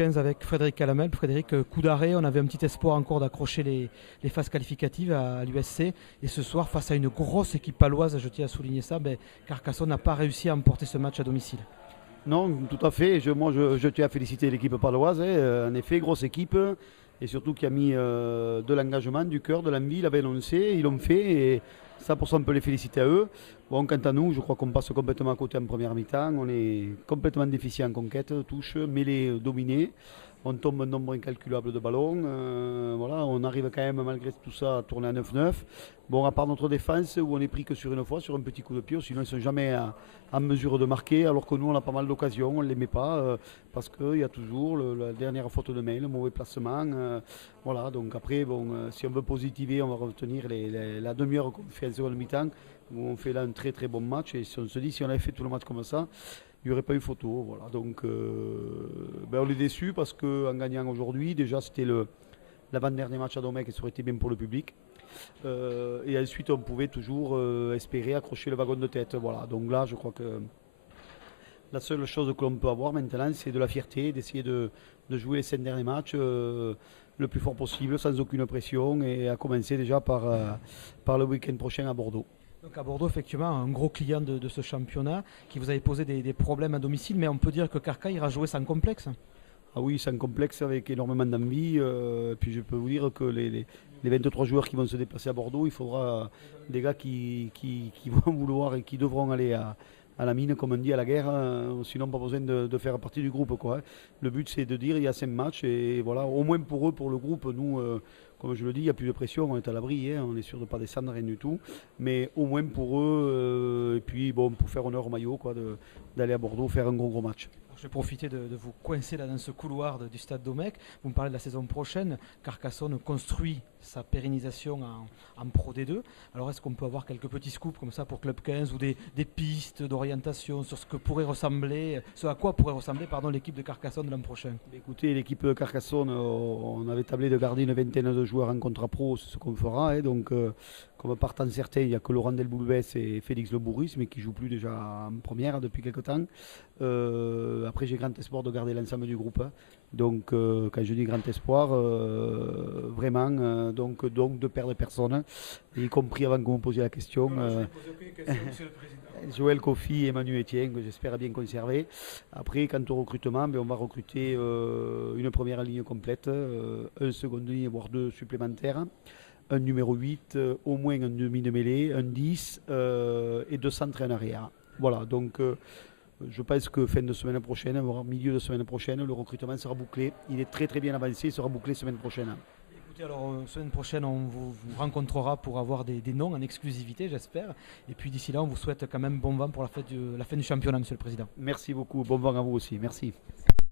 15 avec Frédéric Calamel. Frédéric, coup d'arrêt, on avait un petit espoir encore d'accrocher les phases qualificatives à l'USC. Et ce soir, face à une grosse équipe paloise, je tiens à souligner ça, Carcassonne n'a pas réussi à emporter ce match à domicile. Non, tout à fait. Je tiens à féliciter l'équipe paloise. En effet, grosse équipe. Et surtout qui a mis de l'engagement, du cœur, de l'envie. Ils l'avaient annoncé, ils l'ont fait. Et ça, pour ça, on peut les féliciter à eux. Bon, quant à nous, je crois qu'on passe complètement à côté en première mi-temps. On est complètement déficient en conquête, touche, mêlée, dominée. On tombe un nombre incalculable de ballons. Voilà, on arrive quand même, malgré tout ça, à tourner à 9-9. Bon, à part notre défense, où on est pris que sur une fois, sur un petit coup de pied, sinon ils ne sont jamais en mesure de marquer, alors que nous, on a pas mal d'occasions, on ne les met pas, parce qu'il y a toujours la dernière faute de main, le mauvais placement. Voilà, donc après, bon, si on veut positiver, on va retenir la demi-heure qu'on fait en seconde mi-temps, où on fait là un très très bon match. Et si on se dit, si on avait fait tout le match comme ça, il n'y aurait pas eu photo. Voilà. Donc on est déçus parce qu'en gagnant aujourd'hui, déjà c'était l'avant-dernier match à Domecq et ça aurait été bien pour le public. Et ensuite on pouvait toujours espérer accrocher le wagon de tête. Voilà. Donc là je crois que la seule chose que l'on peut avoir maintenant c'est de la fierté, d'essayer de jouer les 5 derniers matchs le plus fort possible, sans aucune pression, et à commencer déjà par le week-end prochain à Bordeaux. Donc à Bordeaux, effectivement, un gros client de ce championnat qui vous avait posé des problèmes à domicile, mais on peut dire que Carca ira jouer sans complexe. Ah oui, sans complexe, avec énormément d'envie. Puis je peux vous dire que les 23 joueurs qui vont se déplacer à Bordeaux, il faudra des gars qui vont vouloir et qui devront aller à la mine, comme on dit, à la guerre. Sinon, pas besoin de faire partie du groupe, quoi. Le but, c'est de dire il y a 5 matchs et voilà, au moins pour eux, pour le groupe, nous. Comme je le dis, il n'y a plus de pression, on est à l'abri, on est sûr de ne pas descendre, rien du tout. Mais au moins pour eux, et puis bon, pour faire honneur au maillot, quoi, d'aller à Bordeaux faire un gros match. Je vais profiter de vous coincer là dans ce couloir du stade Domecq. Vous me parlez de la saison prochaine. Carcassonne construit sa pérennisation en Pro D2. Alors est-ce qu'on peut avoir quelques petits scoops comme ça pour Club 15 ou des pistes d'orientation sur ce que pourrait ressembler, ce à quoi pourrait ressembler l'équipe de Carcassonne l'an prochain? Écoutez, l'équipe de Carcassonne, on avait tablé de garder une vingtaine de joueurs en contrat pro, c'est ce qu'on fera. Donc, comme partant certains, il n'y a que Laurent Delboulbès et Félix Le Bourris, mais qui ne jouent plus déjà en première depuis quelques temps. Après, j'ai grand espoir de garder l'ensemble du groupe. Donc, quand je dis grand espoir, vraiment, donc de perdre personne, y compris avant que vous me posiez la question. Joël Kofi et Manu Etienne, que j'espère bien conserver. Après, quant au recrutement, on va recruter une première ligne complète, un seconde ligne, voire 2 supplémentaires, un numéro 8, au moins un demi de mêlée, un 10 et 2 centres en arrière. Voilà, donc je pense que fin de semaine prochaine, voire milieu de semaine prochaine, le recrutement sera bouclé. Il est très très bien avancé, il sera bouclé semaine prochaine. Écoutez, alors semaine prochaine, on vous rencontrera pour avoir des noms en exclusivité, j'espère. Et puis d'ici là, on vous souhaite quand même bon vent pour la fin du championnat, Monsieur le Président. Merci beaucoup, bon vent à vous aussi, merci.